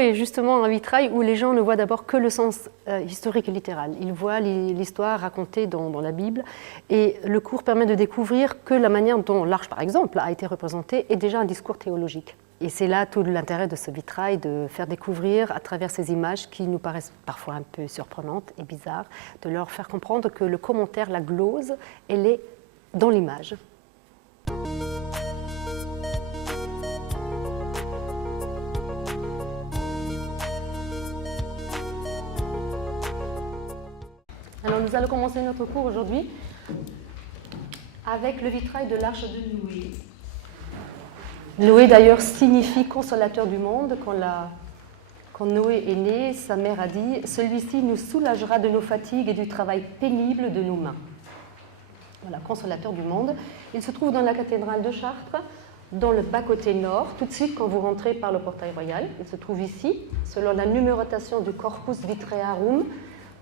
est justement un vitrail où les gens ne voient d'abord que le sens historique et littéral. Ils voient l'histoire racontée dans la Bible, et le cours permet de découvrir que la manière dont l'arche, par exemple, a été représentée est déjà un discours théologique. Et c'est là tout l'intérêt de ce vitrail, de faire découvrir à travers ces images qui nous paraissent parfois un peu surprenantes et bizarres, de leur faire comprendre que le commentaire, la glose, elle est dans l'image. Alors nous allons commencer notre cours aujourd'hui avec le vitrail de l'arche de Noé. Noé d'ailleurs signifie consolateur du monde. Quand Noé est né, sa mère a dit « Celui-ci nous soulagera de nos fatigues et du travail pénible de nos mains ». Voilà, consolateur du monde. Il se trouve dans la cathédrale de Chartres, dans le bas-côté nord, tout de suite quand vous rentrez par le portail royal. Il se trouve ici, selon la numérotation du Corpus Vitrearum.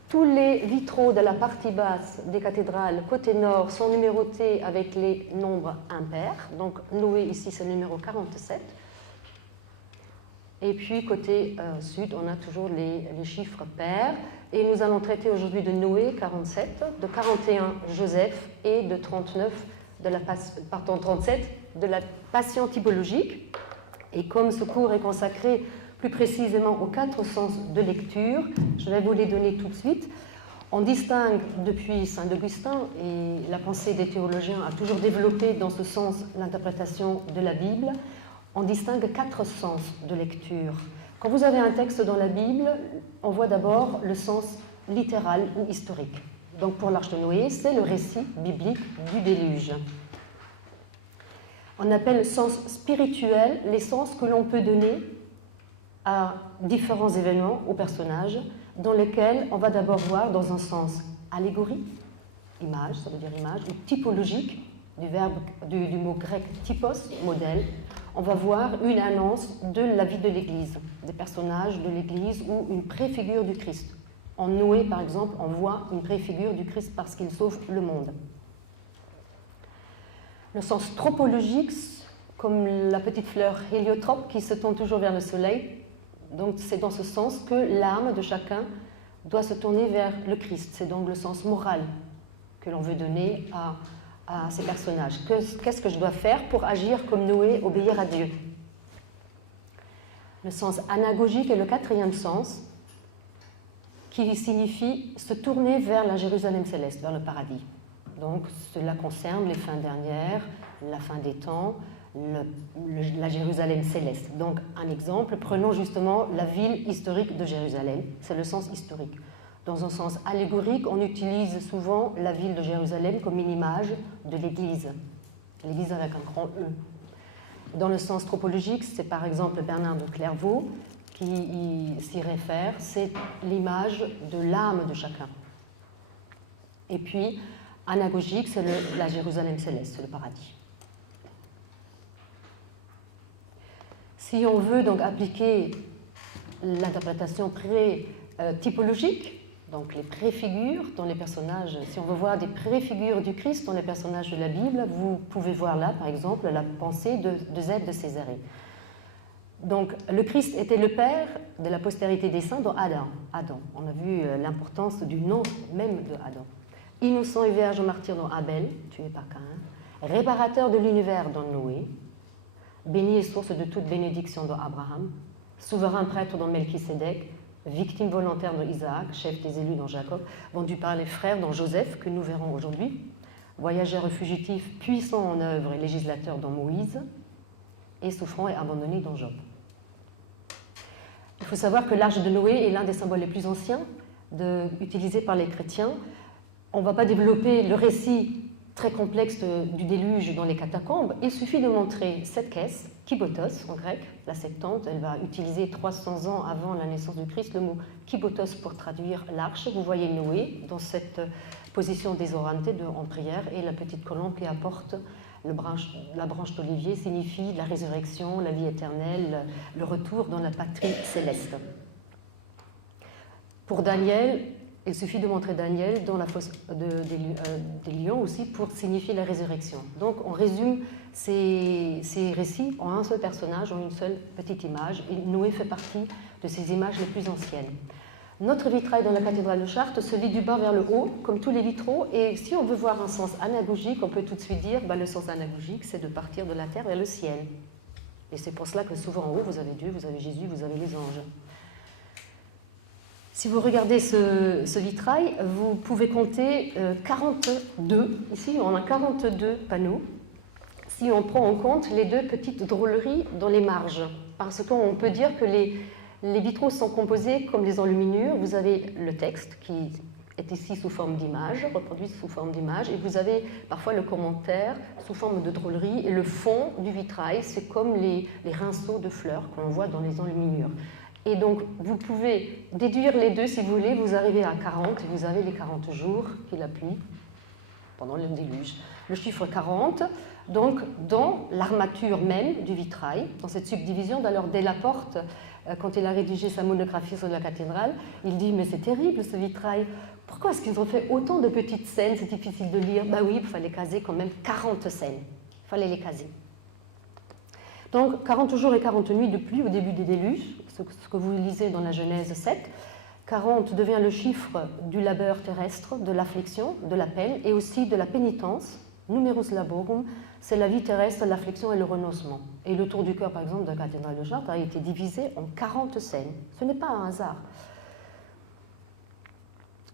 Tous les vitraux de la partie basse des cathédrales côté nord sont numérotés avec les nombres impairs. Donc Noé ici c'est le numéro 47. Et puis côté sud on a toujours les chiffres pairs. Et nous allons traiter aujourd'hui de Noé 47, de 41 Joseph et de 37 de la passion typologique. Et comme ce cours est consacré plus précisément aux 4 sens de lecture, je vais vous les donner tout de suite. On distingue depuis saint Augustin, et la pensée des théologiens a toujours développé dans ce sens l'interprétation de la Bible, on distingue 4 sens de lecture. Quand vous avez un texte dans la Bible, on voit d'abord le sens littéral ou historique. Donc pour l'Arche de Noé, c'est le récit biblique du déluge. On appelle sens spirituel les sens que l'on peut donner à différents événements ou personnages dans lesquels on va d'abord voir dans un sens allégorie, image, ça veut dire image, ou typologique, du mot grec typos, modèle. On va voir une annonce de la vie de l'Église, des personnages de l'Église ou une préfigure du Christ. En Noé, par exemple, on voit une préfigure du Christ parce qu'il sauve le monde. Le sens tropologique, comme la petite fleur héliotrope qui se tend toujours vers le soleil. Donc c'est dans ce sens que l'âme de chacun doit se tourner vers le Christ. C'est donc le sens moral que l'on veut donner à ces personnages. Qu'est-ce que je dois faire pour agir comme Noé, obéir à Dieu? Le sens anagogique est le 4e sens, qui signifie se tourner vers la Jérusalem céleste, vers le paradis. Donc cela concerne les fins dernières, la fin des temps, la Jérusalem céleste. Donc un exemple, prenons justement la ville historique de Jérusalem, c'est le sens historique. Dans un sens allégorique, on utilise souvent la ville de Jérusalem comme une image de l'Église, l'Église avec un grand E. Dans le sens tropologique, c'est par exemple Bernard de Clairvaux qui s'y réfère, c'est l'image de l'âme de chacun. Et puis, anagogique, c'est la Jérusalem céleste, c'est le paradis. Si on veut donc appliquer l'interprétation pré-typologique, donc les préfigures dans les personnages, si on veut voir des préfigures du Christ dans les personnages de la Bible, vous pouvez voir là, par exemple, la pensée de Zède de Césarée. Donc, le Christ était le père de la postérité des saints dans Adam. On a vu l'importance du nom même de Adam. Innocent et vierge martyr dans Abel, tué par Caïn. Réparateur de l'univers dans Noé. Béni et source de toute bénédiction dans Abraham. Souverain prêtre dans Melchisédek. Victime volontaire dans Isaac, chef des élus dans Jacob. Vendu par les frères dans Joseph, que nous verrons aujourd'hui. Voyageur et fugitif, puissant en œuvre et législateur dans Moïse. Et souffrant et abandonné dans Job. Il faut savoir que l'arche de Noé est l'un des symboles les plus anciens utilisés par les chrétiens. On ne va pas développer le récit très complexe du déluge dans les catacombes. Il suffit de montrer cette caisse, kibotos en grec, la Septante. Elle va utiliser 300 ans avant la naissance du Christ le mot kibotos pour traduire l'arche. Vous voyez Noé dans cette position désorante en prière et la petite colombe qui apporte la branche d'olivier signifie la résurrection, la vie éternelle, le retour dans la patrie céleste. Pour Daniel, il suffit de montrer Daniel dans la fosse des lions aussi pour signifier la résurrection. Donc on résume ces récits en un seul personnage, en une seule petite image. Et Noé fait partie de ces images les plus anciennes. Notre vitrail dans la cathédrale de Chartres se lit du bas vers le haut, comme tous les vitraux, et si on veut voir un sens anagogique, on peut tout de suite dire le sens anagogique, c'est de partir de la terre vers le ciel. Et c'est pour cela que souvent en haut, vous avez Dieu, vous avez Jésus, vous avez les anges. Si vous regardez ce vitrail, vous pouvez compter 42, ici on a 42 panneaux, si on prend en compte les deux petites drôleries dans les marges, parce qu'on peut dire que les vitraux sont composés comme les enluminures. Vous avez le texte qui est ici sous forme d'image, reproduit sous forme d'image, et vous avez parfois le commentaire sous forme de drôlerie, et le fond du vitrail, c'est comme les rinceaux de fleurs qu'on voit dans les enluminures. Et donc, vous pouvez déduire les deux si vous voulez, vous arrivez à 40, et vous avez les 40 jours qui la pluie pendant le déluge. Le chiffre 40, donc dans l'armature même du vitrail, dans cette subdivision, d'ailleurs dès Laporte, quand il a rédigé sa monographie sur la cathédrale, il dit « mais c'est terrible ce vitrail, pourquoi est-ce qu'ils ont fait autant de petites scènes, c'est difficile de lire ?» Ben oui, il fallait caser quand même 40 scènes, il fallait les caser. Donc 40 jours et 40 nuits de pluie au début des déluges, ce que vous lisez dans la Genèse 7. 40 devient le chiffre du labeur terrestre, de l'affliction, de la peine et aussi de la pénitence. Numerus laborum, c'est la vie terrestre, l'affliction et le renoncement. Et le tour du cœur, par exemple, de la cathédrale de Chartres a été divisé en 40 scènes. Ce n'est pas un hasard.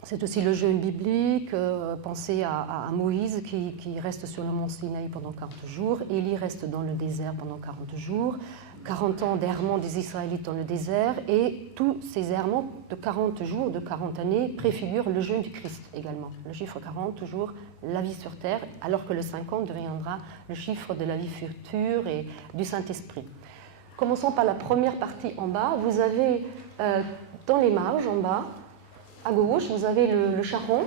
C'est aussi le jeûne biblique, pensez à Moïse qui reste sur le mont Sinaï pendant 40 jours, Élie reste dans le désert pendant 40 jours, 40 ans d'errement des Israélites dans le désert, et tous ces errements de 40 jours, de 40 années, préfigurent le jeûne du Christ également. Le chiffre 40, toujours la vie sur terre, alors que le 50 deviendra le chiffre de la vie future et du Saint-Esprit. Commençons par la première partie en bas. Vous avez dans les marges en bas, à gauche, vous avez le charron.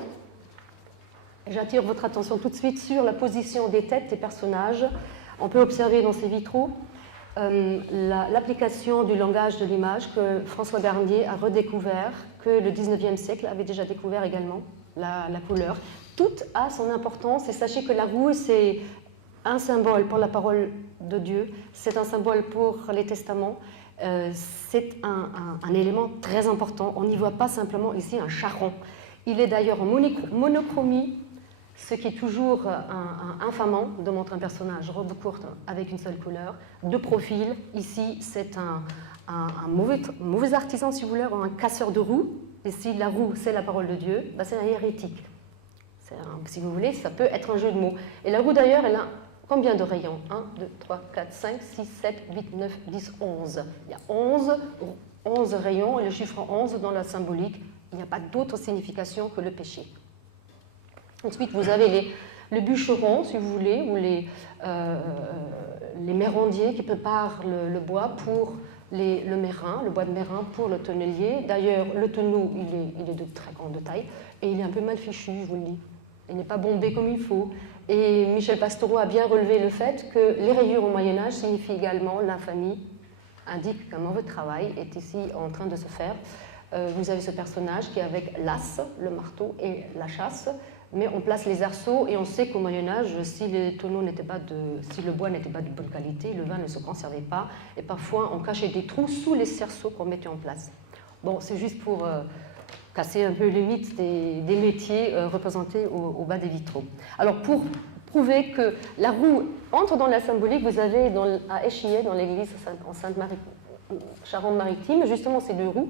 J'attire votre attention tout de suite sur la position des têtes des personnages. On peut observer dans ces vitraux l'application du langage de l'image que François Garnier a redécouvert, que le 19e siècle avait déjà découvert également, la couleur. Tout a son importance et sachez que la roue, c'est un symbole pour la parole de Dieu, c'est un symbole pour les testaments, c'est un élément très important. On n'y voit pas simplement ici un charron. Il est d'ailleurs en monochromie, ce qui est toujours infamant de montrer un personnage robe courte avec une seule couleur, de profil. Ici, c'est un mauvais artisan, si vous voulez, un casseur de roues. Et si la roue, c'est la parole de Dieu, ben c'est un hérétique. Si vous voulez, ça peut être un jeu de mots. Et la roue, d'ailleurs, elle a combien de rayons? 1, 2, 3, 4, 5, 6, 7, 8, 9, 10, 11. Il y a 11 rayons, et le chiffre 11 dans la symbolique, il n'y a pas d'autre signification que le péché. Ensuite, vous avez le bûcheron, si vous voulez, ou les mérandiers qui préparent le bois pour le mérin, le bois de mérin pour le tonnelier. D'ailleurs, le tonneau, il est de très grande taille et il est un peu mal fichu, je vous le dis. Il n'est pas bombé comme il faut. Et Michel Pastoureau a bien relevé le fait que les rayures au Moyen-Âge signifient également l'infamie, indique qu'un mauvais travail est ici en train de se faire. Vous avez ce personnage qui est avec l'as, le marteau et la chasse, mais on place les arceaux et on sait qu'au Moyen-Âge, si le bois n'était pas de bonne qualité, le vin ne se conservait pas et parfois on cachait des trous sous les cerceaux qu'on mettait en place. Bon, c'est juste pour casser un peu les mythes des métiers représentés au bas des vitraux. Alors pour prouver que la roue entre dans la symbolique, vous avez à Échillais, dans l'église en Charente-Maritime, justement ces deux roues.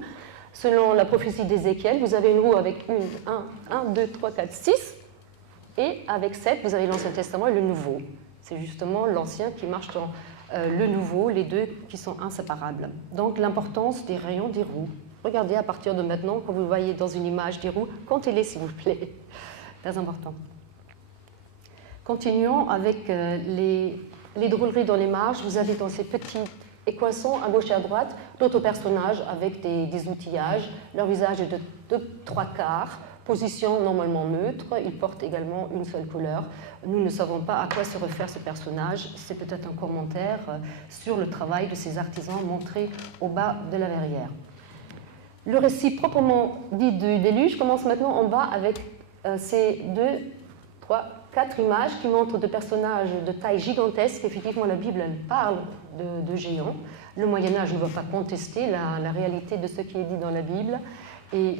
Selon la prophétie d'Ézéchiel, vous avez une roue avec 1, 2, 3, 4, 6, et avec 7, vous avez l'Ancien Testament et le Nouveau. C'est justement l'Ancien qui marche dans le Nouveau, les deux qui sont inséparables. Donc l'importance des rayons des roues. Regardez à partir de maintenant, quand vous voyez dans une image des roues, comptez-les s'il vous plaît. Très important. Continuons avec les drôleries dans les marges. Vous avez dans ces petits équations à gauche et à droite d'autres personnages avec des outillages. Leur usage est de 3/4, position normalement neutre. Ils portent également une seule couleur. Nous ne savons pas à quoi se réfère ce personnage. C'est peut-être un commentaire sur le travail de ces artisans montrés au bas de la verrière. Le récit proprement dit du déluge commence maintenant en bas avec ces 2, 3, 4 images qui montrent de personnages de taille gigantesque. Effectivement, la Bible elle parle de géants. Le Moyen-Âge ne va pas contester la réalité de ce qui est dit dans la Bible. Et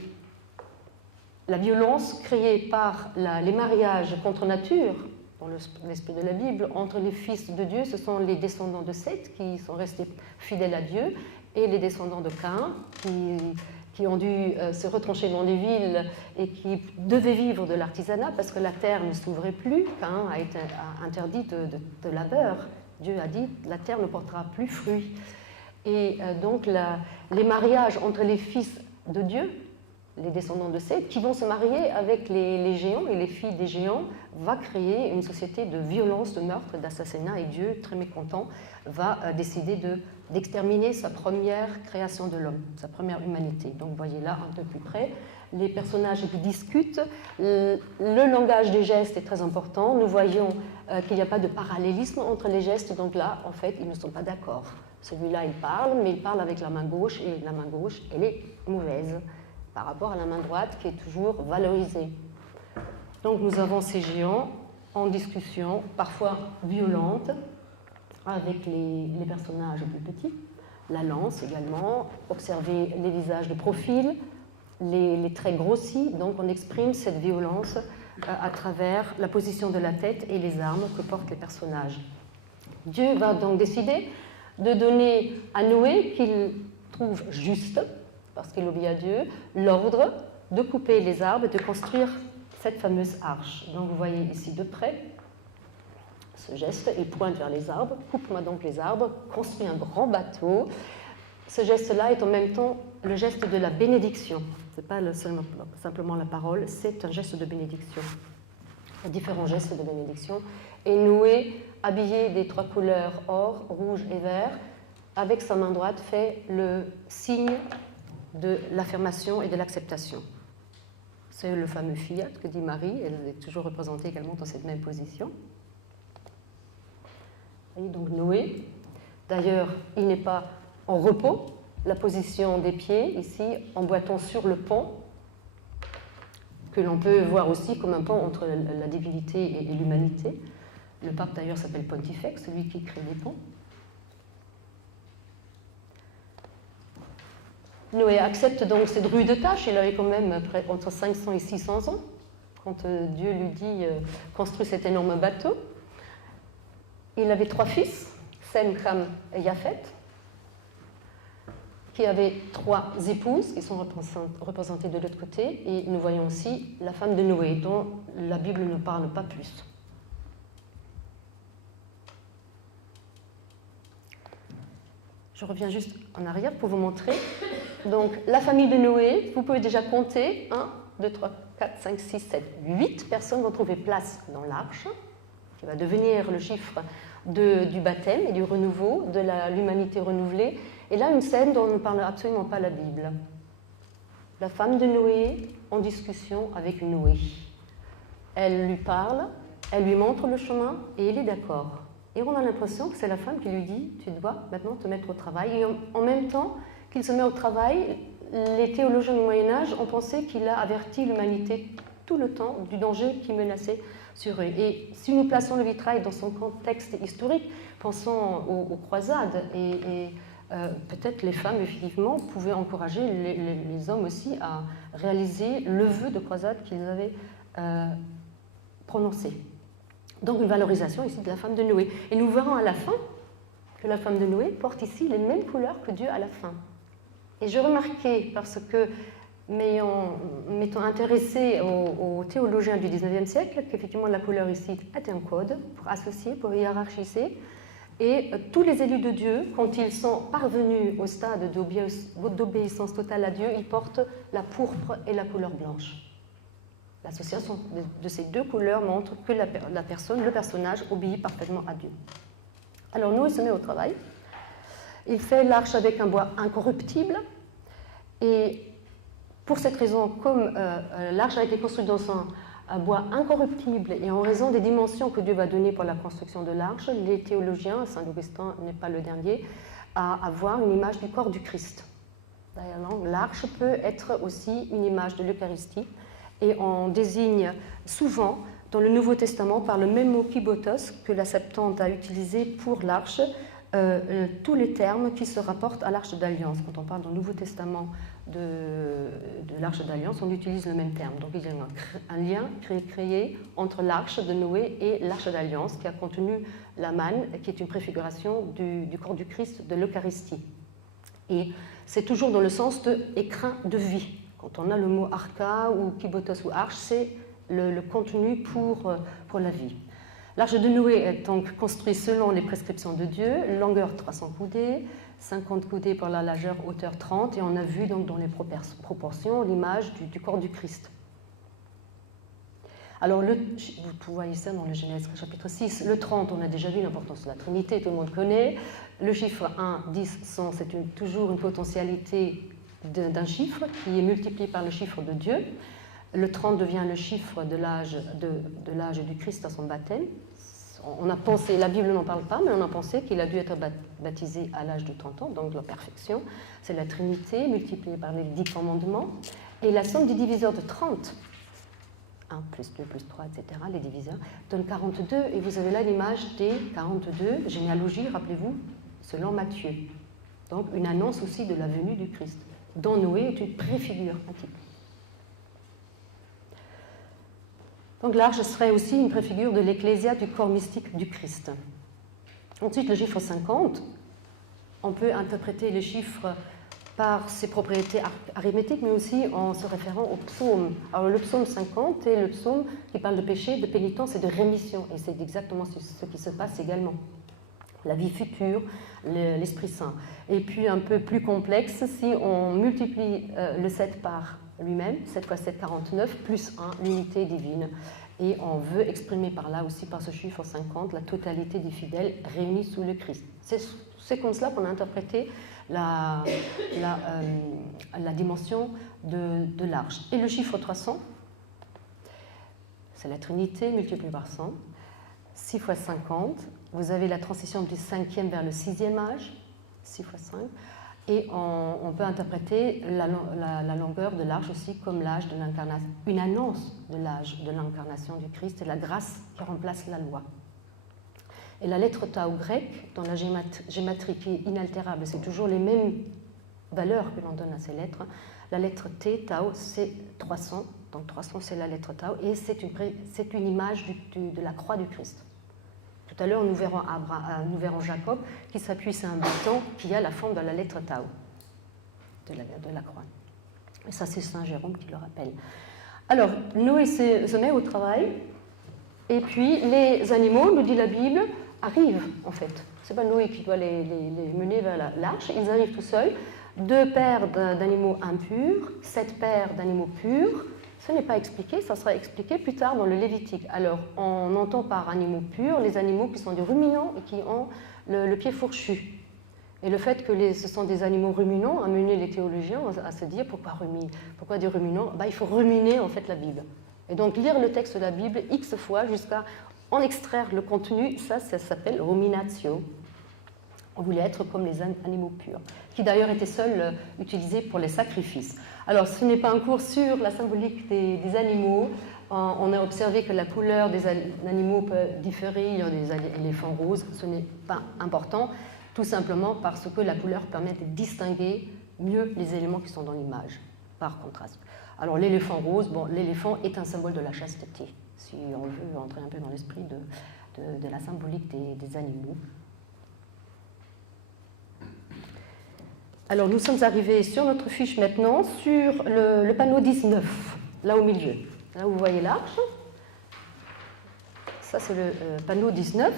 la violence créée par les mariages contre nature, dans l'esprit de la Bible, entre les fils de Dieu, ce sont les descendants de Seth qui sont restés fidèles à Dieu, et les descendants de Caïn qui ont dû se retrancher dans les villes et qui devaient vivre de l'artisanat parce que la terre ne s'ouvrait plus. Caïn a été interdit de labeur. Dieu a dit « la terre ne portera plus fruit ». Et donc les mariages entre les fils de Dieu, les descendants de Seth, qui vont se marier avec les géants et les filles des géants, va créer une société de violence, de meurtre, d'assassinat, et Dieu, très mécontent, va décider d'exterminer sa première création de l'homme, sa première humanité. Donc vous voyez là un peu plus près les personnages qui discutent. Le langage des gestes est très important. Nous voyons qu'il n'y a pas de parallélisme entre les gestes, donc là, en fait, ils ne sont pas d'accord. Celui-là, il parle, mais il parle avec la main gauche, et la main gauche, elle est mauvaise par rapport à la main droite qui est toujours valorisée. Donc nous avons ces géants en discussion, parfois violente, avec les personnages plus petits. La lance également, observer les visages de profil, les traits grossis, donc on exprime cette violence à travers la position de la tête et les armes que portent les personnages. Dieu va donc décider de donner à Noé, qu'il trouve juste, parce qu'il obéit à Dieu, l'ordre de couper les arbres et de construire cette fameuse arche. Donc vous voyez ici de près ce geste, il pointe vers les arbres, coupe-moi donc les arbres, construis un grand bateau. Ce geste-là est en même temps le geste de la bénédiction. Ce n'est pas simplement la parole, c'est un geste de bénédiction. Il y a différents gestes de bénédiction. Et Noé, habillé des 3 couleurs or, rouge et vert, avec sa main droite, fait le signe de l'affirmation et de l'acceptation. C'est le fameux fiat que dit Marie, elle est toujours représentée également dans cette même position. Et donc Noé, d'ailleurs, il n'est pas en repos, la position des pieds, ici, emboîtant sur le pont, que l'on peut voir aussi comme un pont entre la divinité et l'humanité. Le pape, d'ailleurs, s'appelle Pontifex, celui qui crée les ponts. Noé accepte donc cette rude tâche, il avait quand même entre 500 et 600 ans, quand Dieu lui dit « construis cet énorme bateau ». Il avait 3 fils, Sem, Ham et Japhet, qui avaient 3 épouses qui sont représentées de l'autre côté, et nous voyons aussi la femme de Noé, dont la Bible ne parle pas plus. Je reviens juste en arrière pour vous montrer. Donc, la famille de Noé, vous pouvez déjà compter 1, 2, 3, 4, 5, 6, 7, 8 personnes vont trouver place dans l'arche, qui va devenir le chiffre du baptême et du renouveau, de l'humanité renouvelée. Et là, une scène dont ne parle absolument pas la Bible. La femme de Noé en discussion avec Noé. Elle lui parle, elle lui montre le chemin et il est d'accord. Et on a l'impression que c'est la femme qui lui dit « tu dois maintenant te mettre au travail ». Et en même temps qu'il se met au travail, les théologiens du Moyen-Âge ont pensé qu'il a averti l'humanité tout le temps du danger qui menaçait sur eux. Et si nous plaçons le vitrail dans son contexte historique, pensons aux croisades. Et peut-être les femmes, effectivement, pouvaient encourager les hommes aussi à réaliser le vœu de croisade qu'ils avaient prononcé. Donc une valorisation ici de la femme de Noé. Et nous verrons à la fin que la femme de Noé porte ici les mêmes couleurs que Dieu à la fin. Et je remarquais, parce que m'étant intéressée aux théologiens du XIXe siècle, qu'effectivement la couleur ici est un code pour associer, pour hiérarchiser. Et tous les élus de Dieu, quand ils sont parvenus au stade d'obéissance totale à Dieu, ils portent la pourpre et la couleur blanche. L'association de ces 2 couleurs montre que la personne, le personnage, obéit parfaitement à Dieu. Alors Noé se met au travail. Il fait l'arche avec un bois incorruptible. Et pour cette raison, comme l'arche a été construite dans un bois incorruptible et en raison des dimensions que Dieu va donner pour la construction de l'arche, les théologiens, Saint Augustin n'est pas le dernier, à avoir une image du corps du Christ. D'ailleurs, l'arche peut être aussi une image de l'Eucharistie. Et on désigne souvent dans le Nouveau Testament par le même mot kibotos que la Septante a utilisé pour l'arche, tous les termes qui se rapportent à l'Arche d'Alliance. Quand on parle dans le Nouveau Testament de l'Arche d'Alliance, on utilise le même terme. Donc il y a un lien créé entre l'Arche de Noé et l'Arche d'Alliance qui a contenu la manne, qui est une préfiguration du corps du Christ, de l'Eucharistie. Et c'est toujours dans le sens de écrin de vie. Quand on a le mot arca ou kibotos ou arche, c'est le contenu pour la vie. L'arche de Noé est donc construite selon les prescriptions de Dieu, longueur 300 coudées, 50 coudées pour la largeur, hauteur 30, et on a vu donc dans les proportions l'image du corps du Christ. Alors, vous voyez ça dans le Genèse chapitre 6, le 30, on a déjà vu l'importance de la Trinité, tout le monde connaît. Le chiffre 1, 10, 100, c'est toujours une potentialité d'un chiffre qui est multiplié par le chiffre de Dieu. Le 30 devient le chiffre de l'âge du Christ à son baptême. On a pensé, la Bible n'en parle pas, mais on a pensé qu'il a dû être baptisé à l'âge de 30 ans, donc la perfection. C'est la Trinité multipliée par les 10 commandements. Et la somme des diviseurs de 30, 1 plus 2 plus 3, etc., les diviseurs, donne 42. Et vous avez là l'image des 42, généalogie, rappelez-vous, selon Matthieu. Donc une annonce aussi de la venue du Christ, dont Noé est une préfigure, un type. Donc l'arche serait aussi une préfigure de l'ecclésia, du corps mystique du Christ. Ensuite, le chiffre 50, on peut interpréter les chiffres par ses propriétés arithmétiques, mais aussi en se référant au psaume. Alors le psaume 50 est le psaume qui parle de péché, de pénitence et de rémission, et c'est exactement ce qui se passe également. La vie future, l'Esprit Saint. Et puis un peu plus complexe, si on multiplie le 7 par lui-même, 7 x 7, 49, plus 1, l'unité divine. Et on veut exprimer par là aussi, par ce chiffre 50, la totalité des fidèles réunis sous le Christ. C'est comme cela qu'on a interprété la dimension de l'arche. Et le chiffre 300, c'est la Trinité multipliée par 100. 6 x 50, vous avez la transition du 5e vers le 6e âge, 6 x 5. Et on peut interpréter la longueur de l'arche aussi comme l'âge de l'incarnation, une annonce de l'âge de l'incarnation du Christ et la grâce qui remplace la loi. Et la lettre tau grecque, dans la gématrie qui est inaltérable, c'est toujours les mêmes valeurs que l'on donne à ces lettres. La lettre T, tau, c'est 300, donc 300 c'est la lettre tau, et c'est une image de la croix du Christ. Tout à l'heure, nous verrons Jacob qui s'appuie sur un bâton qui a la forme de la lettre tau, de la croix. Et ça, c'est Saint Jérôme qui le rappelle. Alors, Noé se met au travail, et puis les animaux, nous dit la Bible, arrivent en fait. Ce n'est pas Noé qui doit les mener vers l'arche, ils arrivent tout seuls. 2 paires d'animaux impurs, 7 paires d'animaux purs. Ce n'est pas expliqué, ça sera expliqué plus tard dans le Lévitique. Alors, on entend par animaux purs les animaux qui sont des ruminants et qui ont le pied fourchu. Et le fait que ce sont des animaux ruminants a mené les théologiens à se dire pourquoi des ruminants? Il faut ruminer en fait la Bible. Et donc lire le texte de la Bible X fois jusqu'à en extraire le contenu, ça s'appelle ruminatio. On voulait être comme les animaux purs, qui d'ailleurs étaient seuls utilisés pour les sacrifices. Alors, ce n'est pas un cours sur la symbolique des animaux. On a observé que la couleur des animaux peut différer. Il y a des éléphants roses. Ce n'est pas important, tout simplement parce que la couleur permet de distinguer mieux les éléments qui sont dans l'image, par contraste. Alors, l'éléphant rose, l'éléphant est un symbole de la chasteté, si on veut entrer un peu dans l'esprit de la symbolique des animaux. Alors, nous sommes arrivés sur notre fiche maintenant, sur le panneau 19, là au milieu. Là où vous voyez l'arche. Ça, c'est le panneau 19.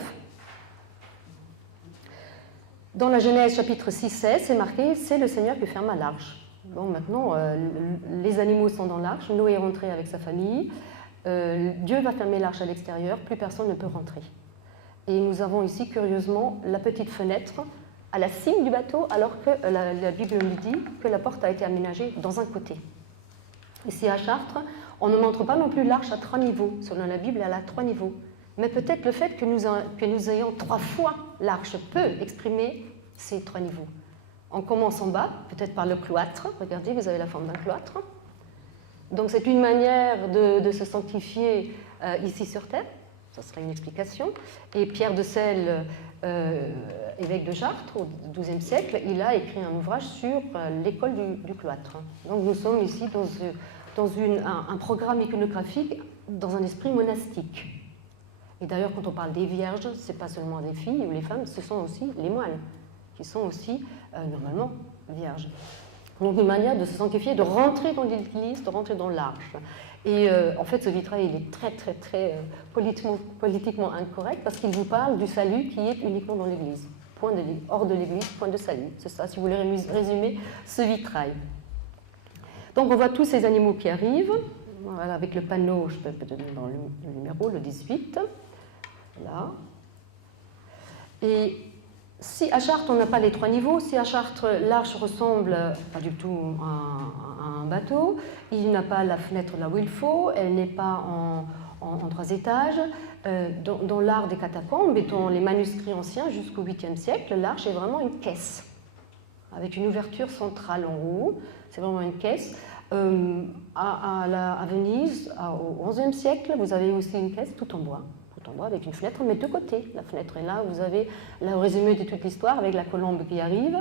Dans la Genèse chapitre 6-16, c'est marqué « C'est le Seigneur qui ferma l'arche ». Bon, maintenant, les animaux sont dans l'arche, Noé est rentré avec sa famille, Dieu va fermer l'arche à l'extérieur, plus personne ne peut rentrer. Et nous avons ici, curieusement, la petite fenêtre à la cime du bateau, alors que la Bible nous dit que la porte a été aménagée dans un côté. Ici à Chartres, on ne montre pas non plus l'arche à 3 niveaux. Selon la Bible, elle a 3 niveaux. Mais peut-être le fait que nous ayons 3 fois l'arche peut exprimer ces 3 niveaux. On commence en bas, peut-être par le cloître. Regardez, vous avez la forme d'un cloître. Donc c'est une manière de se sanctifier ici sur terre. Ça serait une explication. Et Pierre de Celles, évêque de Chartres au XIIe siècle, il a écrit un ouvrage sur l'école du cloître. Donc nous sommes ici dans un programme iconographique dans un esprit monastique. Et d'ailleurs, quand on parle des vierges, ce n'est pas seulement les filles ou les femmes, ce sont aussi les moines, qui sont aussi normalement vierges. Donc une manière de se sanctifier, de rentrer dans l'Église, de rentrer dans l'arche. Et en fait, ce vitrail, il est très politiquement incorrect parce qu'il vous parle du salut qui est uniquement dans l'Église. Hors de l'Église, point de salut. C'est ça, si vous voulez résumer ce vitrail. Donc on voit tous ces animaux qui arrivent. Voilà, avec le panneau, je peux donner dans le numéro, le 18. Là. Et si à Chartres, on n'a pas les 3 niveaux, si à Chartres, l'arche ressemble pas du tout à un bateau, il n'a pas la fenêtre là où il faut, elle n'est pas en 3 étages. Dans l'art des catacombes et dans les manuscrits anciens jusqu'au 8e siècle, l'arche est vraiment une caisse, avec une ouverture centrale en haut. C'est vraiment une caisse. À Venise, au 11e siècle, vous avez aussi une caisse tout en bois avec une fenêtre, mais de côté. La fenêtre est là, vous avez là, au résumé de toute l'histoire avec la colombe qui arrive,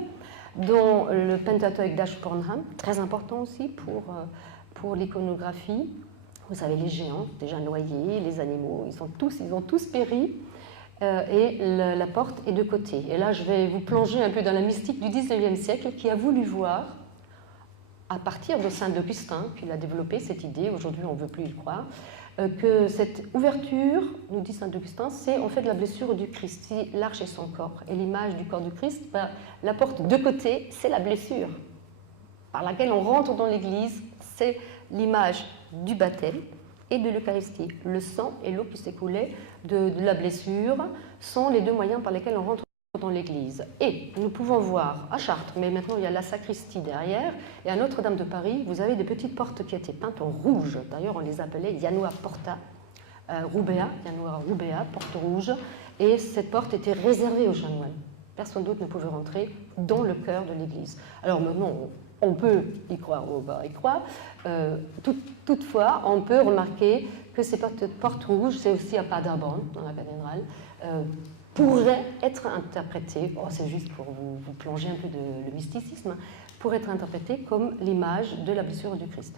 dont le Pentateuque d'Ashburnham, très important aussi pour l'iconographie. Vous avez les géants déjà noyés, les animaux, ils ont tous péri, et la porte est de côté. Et là, je vais vous plonger un peu dans la mystique du 19e siècle qui a voulu voir, à partir de Saint Augustin, qu'il a développé cette idée, aujourd'hui on ne veut plus y croire, que cette ouverture, nous dit Saint Augustin, c'est en fait la blessure du Christ. Si l'arche est son corps et l'image du corps du Christ, la porte de côté, c'est la blessure par laquelle on rentre dans l'Église, c'est l'image du baptême et de l'Eucharistie. Le sang et l'eau qui s'écoulait de la blessure sont les 2 moyens par lesquels on rentre dans l'Église. Et nous pouvons voir à Chartres, mais maintenant il y a la sacristie derrière, et à Notre-Dame de Paris, vous avez des petites portes qui étaient peintes en rouge. D'ailleurs, on les appelait Janua Porta Rubea, Janua Rubea, porte rouge, et cette porte était réservée aux chanoines. Personne d'autre ne pouvait rentrer dans le cœur de l'Église. Alors maintenant, on peut y croire ou pas y croire. Toutefois, on peut remarquer que ces portes rouges, c'est aussi à Paderborn, dans la cathédrale, pourrait être interprété, c'est juste pour vous plonger un peu le mysticisme, pourrait être interprété comme l'image de la blessure du Christ.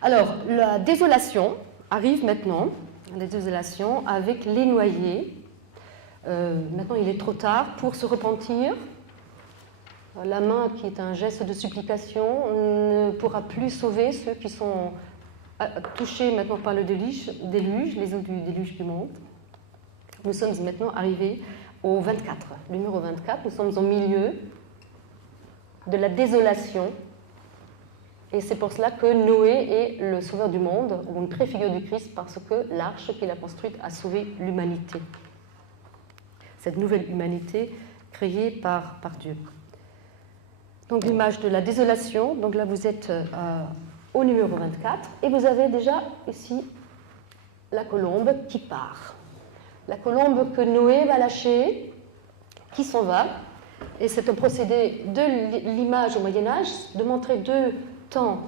Alors, la désolation arrive maintenant, la désolation avec les noyés. Maintenant, il est trop tard pour se repentir. La main, qui est un geste de supplication, ne pourra plus sauver ceux qui sont touchés maintenant par le déluge, les eaux du déluge qui montent. Nous sommes maintenant arrivés au 24, numéro 24. Nous sommes au milieu de la désolation. Et c'est pour cela que Noé est le sauveur du monde, ou une préfigure du Christ, parce que l'arche qu'il a construite a sauvé l'humanité. Cette nouvelle humanité créée par Dieu. Donc l'image de la désolation. Donc là, vous êtes au numéro 24. Et vous avez déjà ici la colombe qui part. La colombe que Noé va lâcher, qui s'en va. Et c'est un procédé de l'image au Moyen-Âge, de montrer 2 temps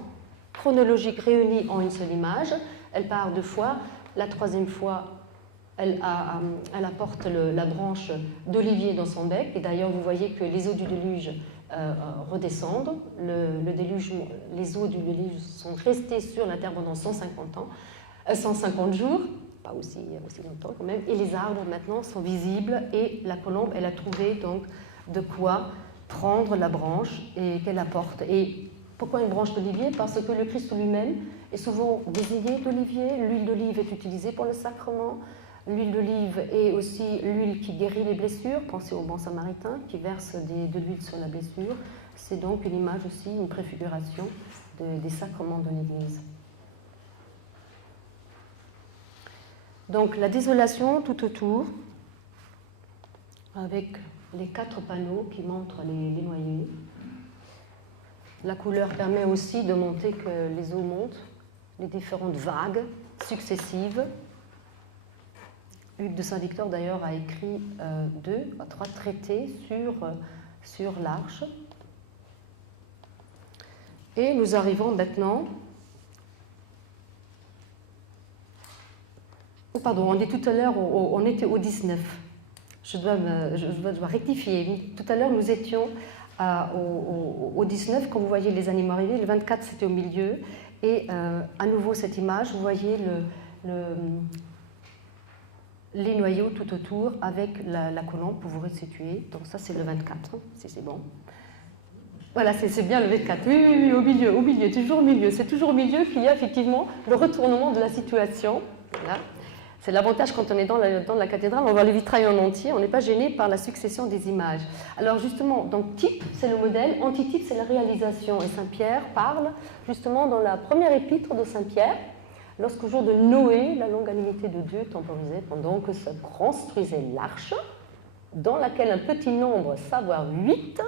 chronologiques réunis en une seule image. Elle part 2 fois. La 3e fois, elle apporte la branche d'olivier dans son bec. Et d'ailleurs, vous voyez que les eaux du déluge redescendent. Les eaux du déluge sont restées sur la terre pendant 150 jours. Pas aussi longtemps quand même, et les arbres maintenant sont visibles, et la colombe, elle a trouvé donc de quoi prendre la branche et qu'elle apporte. Et pourquoi une branche d'olivier? Parce que le Christ lui-même est souvent désigné d'olivier, l'huile d'olive est utilisée pour le sacrement, l'huile d'olive est aussi l'huile qui guérit les blessures, pensez au bon samaritain qui verse de l'huile sur la blessure, c'est donc une image aussi, une préfiguration des sacrements de l'Église. Donc la désolation tout autour, avec les 4 panneaux qui montrent les noyés. La couleur permet aussi de montrer que les eaux montent, les différentes vagues successives. Hugues de Saint-Victor d'ailleurs a écrit 2 à 3 traités sur l'arche. Et nous arrivons maintenant au pardon, on est tout à l'heure, on était au 19. Je dois rectifier. Tout à l'heure, nous étions au 19, quand vous voyez les animaux arriver. Le 24, c'était au milieu. Et à nouveau, cette image, vous voyez les noyaux tout autour avec la colombe pour vous resituer. Donc ça, c'est le 24, si c'est bon. Voilà, c'est bien le 24. Oui, au milieu, toujours au milieu. C'est toujours au milieu qu'il y a effectivement le retournement de la situation. Voilà. C'est l'avantage quand on est dans la cathédrale, on voit le vitrail en entier, on n'est pas gêné par la succession des images. Alors justement, donc type, c'est le modèle, antitype, c'est la réalisation. Et Saint-Pierre parle justement dans la première épître de Saint-Pierre, lorsqu'au jour de Noé, la longanimité de Dieu temporisait pendant que se construisait l'arche, dans laquelle un petit nombre, savoir 8,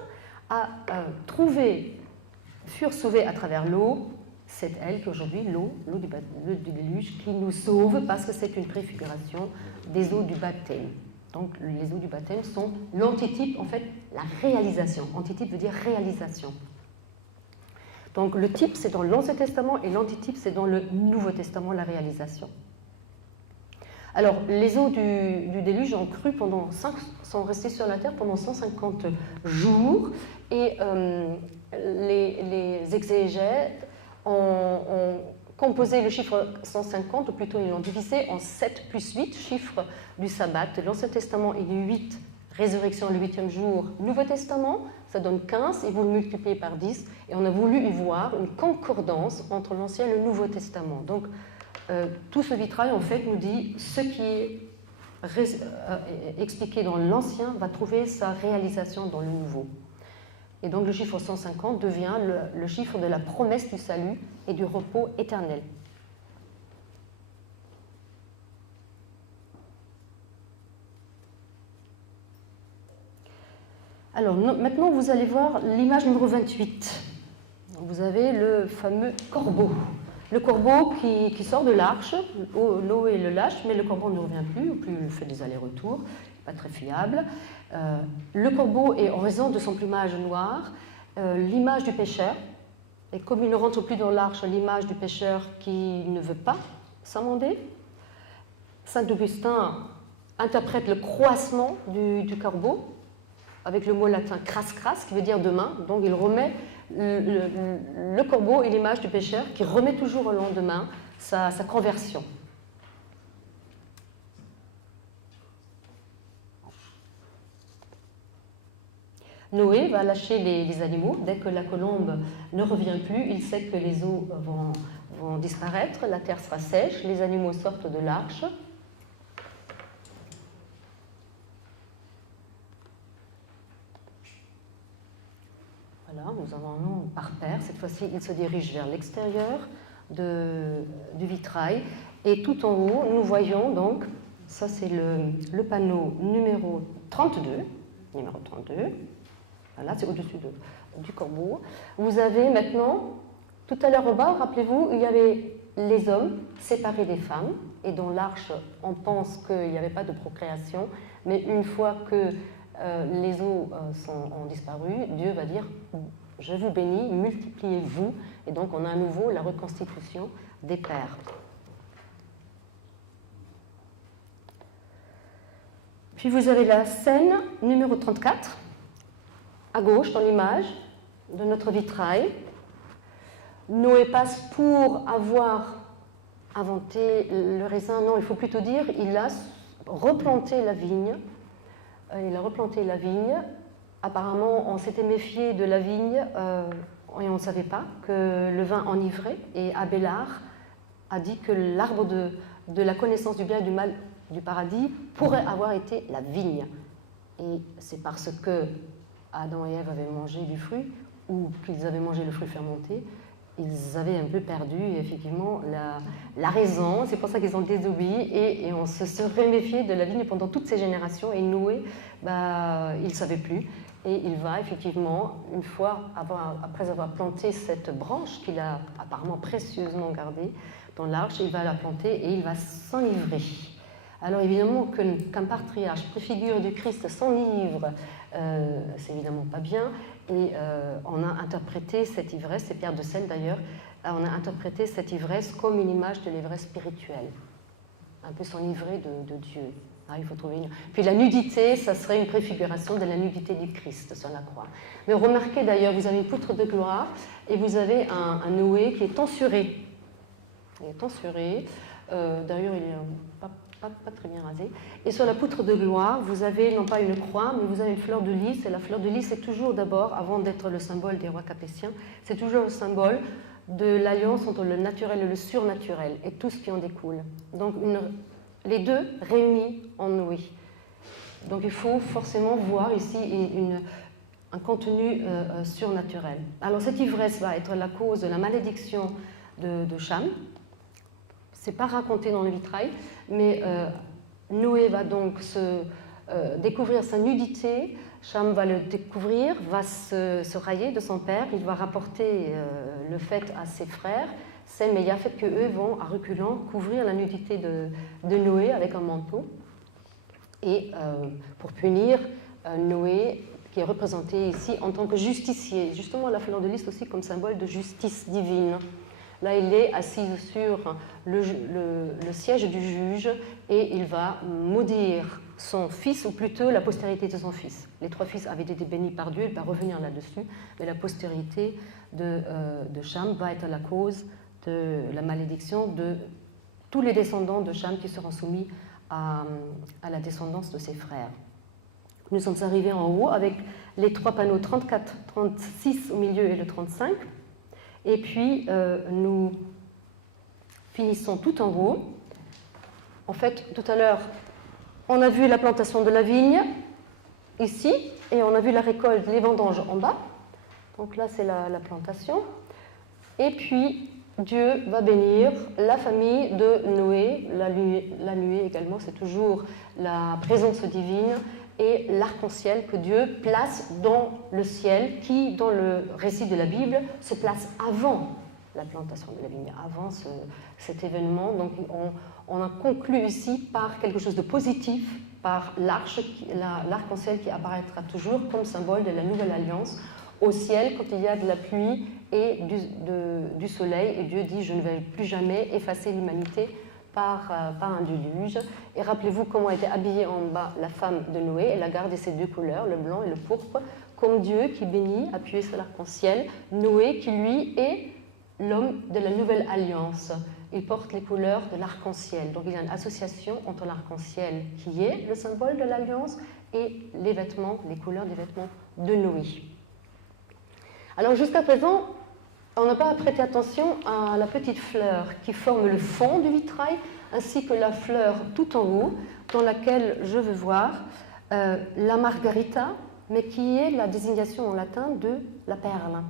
furent sauvés à travers l'eau. C'est elle qu'aujourd'hui, l'eau du déluge, qui nous sauve parce que c'est une préfiguration des eaux du baptême. Donc les eaux du baptême sont l'antitype, en fait, la réalisation. Antitype veut dire réalisation. Donc le type, c'est dans l'Ancien Testament et l'antitype, c'est dans le Nouveau Testament, la réalisation. Alors, les eaux du déluge sont restées sur la terre pendant 150 jours et les exégètes ont composé le chiffre 150, ou plutôt ils l'ont divisé en 7 plus 8, chiffres du sabbat. L'Ancien Testament, il y a 8, résurrection le 8e jour. Nouveau Testament, ça donne 15, et vous le multipliez par 10, et on a voulu y voir une concordance entre l'Ancien et le Nouveau Testament. Donc, tout ce vitrail, en fait, nous dit ce qui est expliqué dans l'Ancien va trouver sa réalisation dans le Nouveau. Et donc le chiffre 150 devient le chiffre de la promesse du salut et du repos éternel. Alors maintenant, vous allez voir l'image numéro 28. Vous avez le fameux corbeau. Le corbeau qui sort de l'arche, Noé le lâche, mais le corbeau ne revient plus, ou plus il fait des allers-retours, pas très fiable. Le corbeau est, en raison de son plumage noir, l'image du pécheur, et comme il ne rentre plus dans l'arche, l'image du pécheur qui ne veut pas s'amender. Saint Augustin interprète le croissement du corbeau, avec le mot latin cras, qui veut dire demain, donc il remet le corbeau et l'image du pécheur qui remet toujours au lendemain sa conversion. Noé va lâcher les animaux. Dès que la colombe ne revient plus, il sait que les eaux vont disparaître, la terre sera sèche, les animaux sortent de l'arche. Voilà, nous avons un nom par paire. Cette fois-ci, il se dirige vers l'extérieur du vitrail. Et tout en haut, nous voyons donc, ça c'est le panneau numéro 32. Voilà, c'est au-dessus du corbeau. Vous avez maintenant, tout à l'heure au bas, rappelez-vous, il y avait les hommes séparés des femmes. Et dans l'arche, on pense qu'il n'y avait pas de procréation. Mais une fois que les eaux ont disparu, Dieu va dire « Je vous bénis, multipliez-vous ». Et donc on a à nouveau la reconstitution des pères. Puis vous avez la scène numéro 34, à gauche dans l'image de notre vitrail. Noé passe pour avoir inventé le raisin. Non, il faut plutôt dire il a replanté la vigne. Apparemment, on s'était méfié de la vigne et on ne savait pas que le vin enivrait. Et Abélard a dit que l'arbre de la connaissance du bien et du mal du paradis pourrait avoir été la vigne. Et c'est parce que Adam et Ève avaient mangé du fruit, ou qu'ils avaient mangé le fruit fermenté, ils avaient un peu perdu effectivement la raison. C'est pour ça qu'ils ont désobéi et on se serait méfié de la vigne pendant toutes ces générations. Et Noé, il ne savait plus. Et il va effectivement, une fois après avoir planté cette branche qu'il a apparemment précieusement gardée dans l'arche, il va la planter et il va s'enivrer. Alors évidemment qu'un patriarche préfigure du Christ s'enivre, c'est évidemment pas bien. Et on a interprété cette ivresse, c'est Pierre de Sel d'ailleurs, on a interprété cette ivresse comme une image de l'ivresse spirituelle. un peu s'enivrer de Dieu. Ah, il faut trouver une... Puis la nudité, ça serait une préfiguration de la nudité du Christ sur la croix. Mais remarquez d'ailleurs, vous avez une poutre de gloire et vous avez un Noé qui est tensuré. Il est tensuré. D'ailleurs, il est pas très bien rasé. Et sur la poutre de gloire, vous avez non pas une croix, mais vous avez une fleur de lys. Et la fleur de lys, c'est toujours d'abord, avant d'être le symbole des rois capétiens, c'est toujours le symbole de l'alliance entre le naturel et le surnaturel, et tout ce qui en découle. Donc les deux réunis en Noé. Donc il faut forcément voir ici un contenu surnaturel. Alors cette ivresse va être la cause de la malédiction de Cham. Ce n'est pas raconté dans le vitrail, mais Noé va donc découvrir sa nudité. Cham va le découvrir, va se railler de son père, il va rapporter le fait à ses frères, Sem et Yafet, qu'eux vont, à reculant, couvrir la nudité de Noé avec un manteau. Et pour punir Noé, qui est représenté ici en tant que justicier. Justement, la fleur de lys aussi comme symbole de justice divine. Là, il est assis sur le siège du juge et il va maudire son fils, ou plutôt la postérité de son fils. Les 3 fils avaient été bénis par Dieu, il va revenir là-dessus, mais la postérité de Cham va être la cause de la malédiction de tous les descendants de Cham qui seront soumis à la descendance de ses frères. Nous sommes arrivés en haut avec les 3 panneaux 34, 36 au milieu et le 35. Et puis, nous finissons tout en haut. En fait, tout à l'heure, on a vu la plantation de la vigne, ici, et on a vu la récolte, les vendanges en bas. Donc là, c'est la plantation. Et puis, Dieu va bénir la famille de Noé. La nuée également, c'est toujours la présence divine et l'arc-en-ciel que Dieu place dans le ciel, qui, dans le récit de la Bible, se place avant la plantation de la vigne, avant cet événement. Donc on a conclu ici par quelque chose de positif, par l'arc-en-ciel qui apparaîtra toujours comme symbole de la nouvelle alliance au ciel quand il y a de la pluie et du soleil. Et Dieu dit « Je ne vais plus jamais effacer l'humanité par un déluge ». Et rappelez-vous comment était habillée en bas la femme de Noé. Elle a gardé ces 2 couleurs, le blanc et le pourpre, comme Dieu qui bénit, appuyé sur l'arc-en-ciel. Noé qui, lui, est l'homme de la nouvelle alliance. Il porte les couleurs de l'arc-en-ciel. Donc il y a une association entre l'arc-en-ciel, qui est le symbole de l'alliance, et les vêtements, les couleurs des vêtements de Noé. Alors jusqu'à présent, on n'a pas prêté attention à la petite fleur qui forme le fond du vitrail, ainsi que la fleur tout en haut, dans laquelle je veux voir la margarita, mais qui est la désignation en latin de la perle.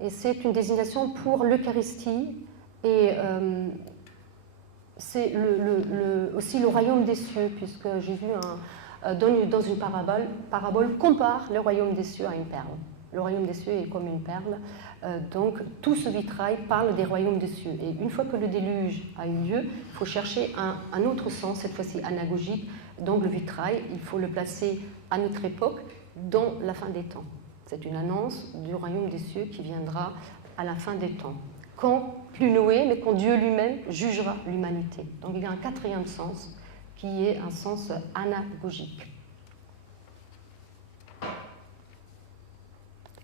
Et c'est une désignation pour l'Eucharistie, et c'est aussi le royaume des cieux, puisque Jésus, dans une parabole, compare le royaume des cieux à une perle. Le royaume des cieux est comme une perle. Donc tout ce vitrail parle des royaumes des cieux. Et une fois que le déluge a eu lieu, il faut chercher un autre sens, cette fois-ci anagogique, dans le vitrail. Il faut le placer à notre époque, dans la fin des temps. C'est une annonce du royaume des cieux qui viendra à la fin des temps. Quand, plus Noé, mais quand Dieu lui-même jugera l'humanité. Donc il y a un 4e sens qui est un sens anagogique.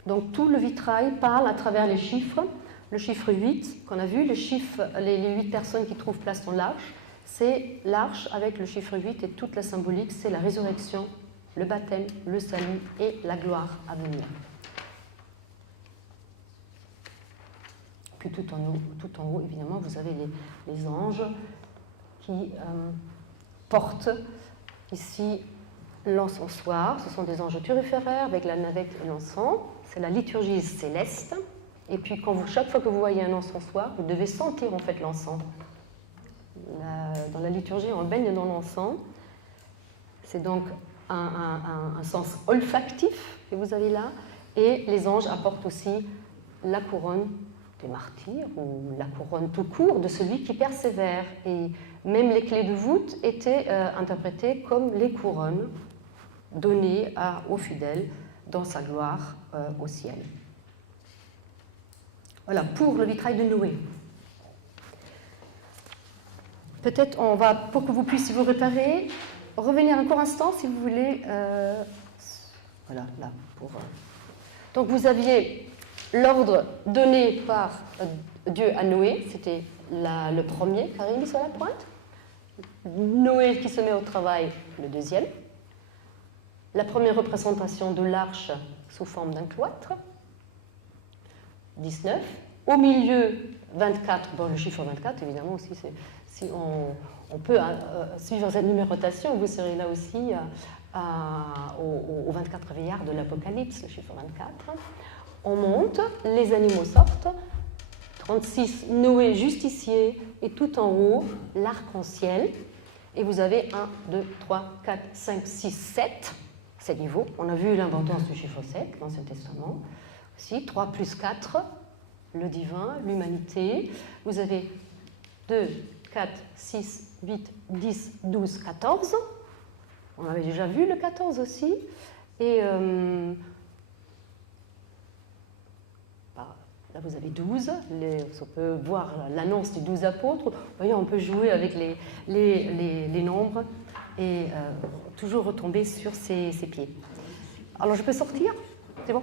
Donc tout le vitrail parle à travers les chiffres. Le chiffre 8 qu'on a vu, les 8 personnes qui trouvent place dans l'arche, c'est l'arche avec le chiffre 8 et toute la symbolique, c'est la résurrection, le baptême, le salut et la gloire à venir. Puis tout en haut, évidemment, vous avez les anges qui portent ici l'encensoir. Ce sont des anges turiféraires avec la navette et l'encens. C'est la liturgie céleste. Et puis, chaque fois que vous voyez un encensoir, vous devez sentir en fait l'encens. Dans la liturgie, on baigne dans l'encens. C'est donc un sens olfactif que vous avez là. Et les anges apportent aussi la couronne des martyrs, ou la couronne tout court de celui qui persévère. Et même les clés de voûte étaient interprétées comme les couronnes données aux fidèles dans sa gloire au ciel. Voilà, pour le vitrail de Noé. peut-être on va, pour que vous puissiez vous réparer, revenir un court instant si vous voulez. Voilà, là. Donc vous aviez l'ordre donné par Dieu à Noé, c'était le premier, Karim sur la pointe. Noé qui se met au travail, le deuxième. La première représentation de l'arche sous forme d'un cloître, 19. Au milieu, 24. Bon, le chiffre 24, évidemment, aussi, si on peut suivre cette numérotation, vous serez là aussi aux 24 veillards de l'Apocalypse, le chiffre 24. On monte, les animaux sortent. 36, Noé justicier, et tout en haut, l'arc-en-ciel. Et vous avez 1, 2, 3, 4, 5, 6, 7. 7 niveaux. On a vu l'importance du chiffre 7 dans l'Ancien Testament. Aussi, 3 plus 4, le divin, l'humanité. Vous avez 2, 4, 6, 8, 10, 12, 14. On avait déjà vu le 14 aussi. Et là, vous avez 12. On peut voir l'annonce des 12 apôtres. Vous voyez, on peut jouer avec les nombres et toujours retomber sur ses pieds. Alors, je peux sortir? C'est bon?